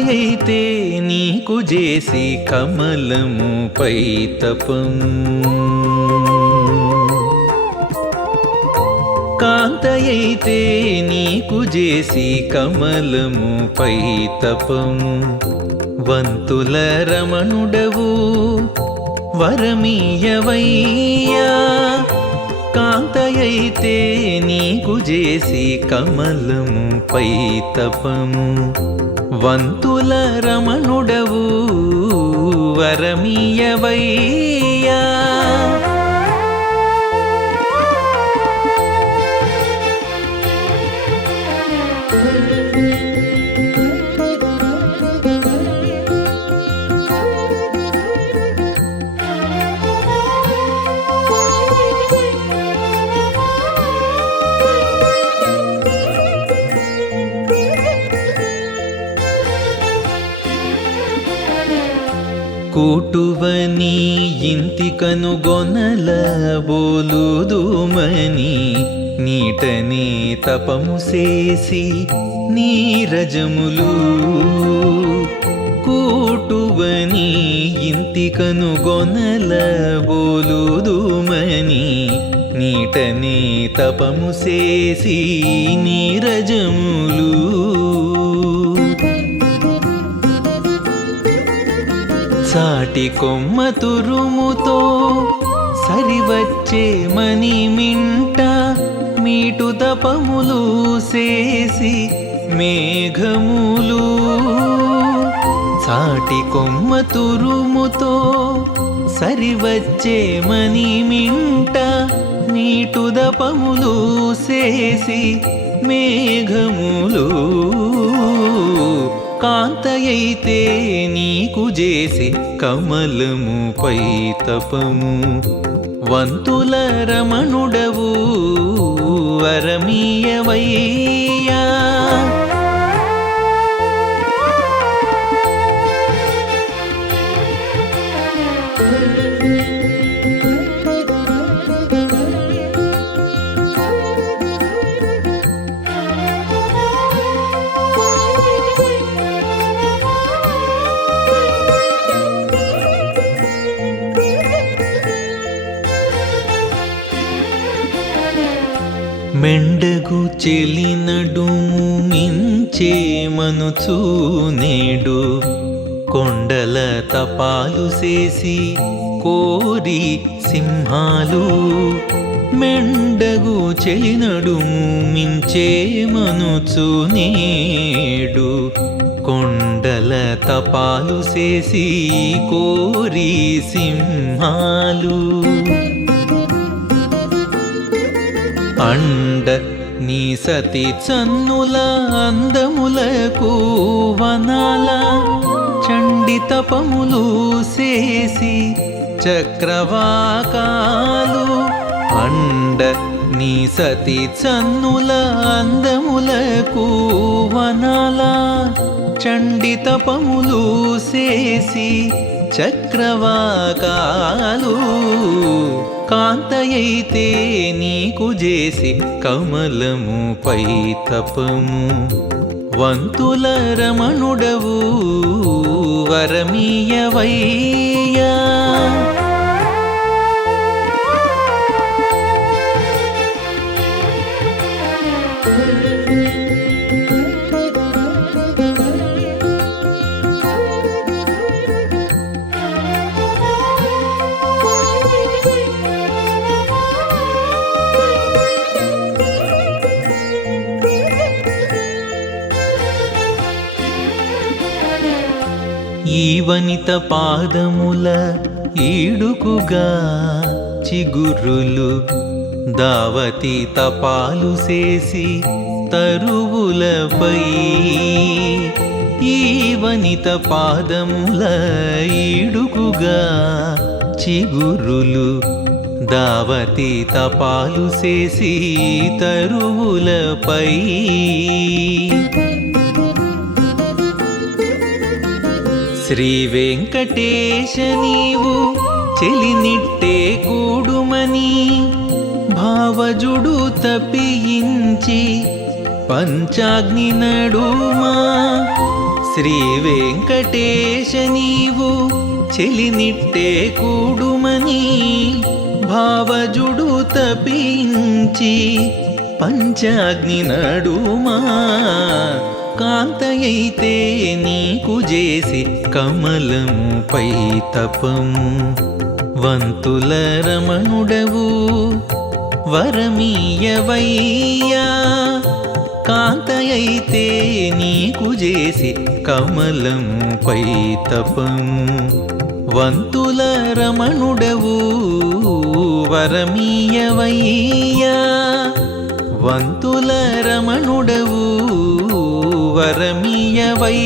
కాంతయైతే నీకు చేసి కమలము తపం కాంతయైతే నీకు చేసి కమలము పైతపము వంతుల రమణుడవు వరమీయవయ్యా. కాంతయైతే నీకు చేసి కమలముపై తపము వంతుల రమణుడవు వరమీయవై కూటువని ఇంటి కనుగొనల బోలుదుమని నీటనే తపము చేసి నీరజములు. కూటువని ఇంతి కనుగొనల బోలుదుమని నీటనే తపము చేసి నీరజములు. సాటి కొమ్మ తురుముతో సరివచ్చే మని మింట మీటు తపములు చేసి మేఘములు. సాటి కొమ్మ తురుముతో సరివచ్చే మని మింట నీటుదపములు చేసి మేఘములు. కాంతయైతే నీకు చేసి కమలముపై తపము. వంతుల రమణుడ మెండగు చెలినడుము మించే మనుచు నేడు. కొండల తపాలు చేసి కోరి సింహాలు. మెండగు చెలినడు మించే మనుచు నేడు. కొండల తపాలు చేసి కోరి సింహాలు. అండ నీ సతి చన్నుల అందములకు వనాల చండి తపములు చేసి చక్రవాకాలు. అండ నీ సతి చన్నుల అందములకు వనాల చండి తపములు చేసి చక్రవాకాలు. కాంతయైతే నీకు చేసి కమలము పై తపము వంతుల రమణుడవు వరమీయవయ్యా. ఈ వనిత పాదముల ఈడుకుగా చిగురులు దావతి తపాలు చేసి తరువులపై ఈ వనిత పాదముల ఈడుకుగా చిగురులు దావతి తపాలు చేసి తరువులపై శ్రీ వెంకటేశ నీవు చెలినిట్టే కూడుమని భావజుడు తప్పించి పంచాగ్ని నడుమా. శ్రీ వెంకటేశ నీవు చెలినిట్టే కూడుమని భావజుడు తప్పించి పంచాగ్ని నడుమా. కాంతయైతే నీకు చేసి కమలముపై తపము వంతుల రమణుడవు వరమీయవయ్యా. కాంతయైతే నీకు చేసి కమలముపై తపము వంతుల రమణుడవు వరమీయవయ్యా. వంతుల రమణుడవు வரமிய வை